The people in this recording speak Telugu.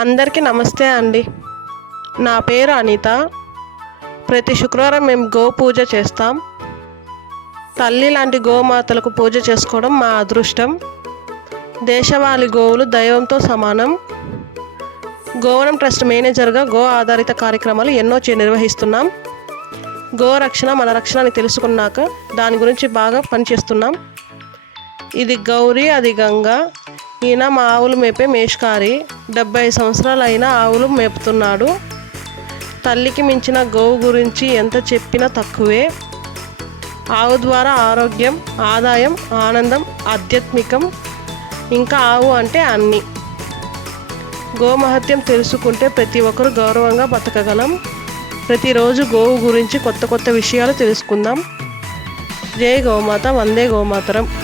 అందరికీ నమస్తే అండి. నా పేరు అనిత. ప్రతి శుక్రవారం మేము గో పూజ చేస్తాం. తల్లి లాంటి గోమాతలకు పూజ చేసుకోవడం మా అదృష్టం. దేశవాళీ గోవులు దైవంతో సమానం. గోవనం ట్రస్ట్ మేనేజర్గా గో ఆధారిత కార్యక్రమాలు ఎన్నో నిర్వహిస్తున్నాం. గో రక్షణ మన రక్షణ అని తెలుసుకున్నాక దాని గురించి బాగా పనిచేస్తున్నాం. ఇది గౌరీ, అది గంగా. ఈయన మా ఆవులు మేపే మేష్కారి. 70 సంవత్సరాలు అయినా ఆవులు మేపుతున్నాడు. తల్లికి మించిన గోవు గురించి ఎంత చెప్పినా తక్కువే. ఆవు ద్వారా ఆరోగ్యం, ఆదాయం, ఆనందం, ఆధ్యాత్మికం, ఇంకా ఆవు అంటే అన్నీ. గోమహత్యం తెలుసుకుంటే ప్రతి ఒక్కరు గౌరవంగా బతకగలం. ప్రతిరోజు గోవు గురించి కొత్త కొత్త విషయాలు తెలుసుకుందాం. జై గోమాత, వందే గోమాతరం.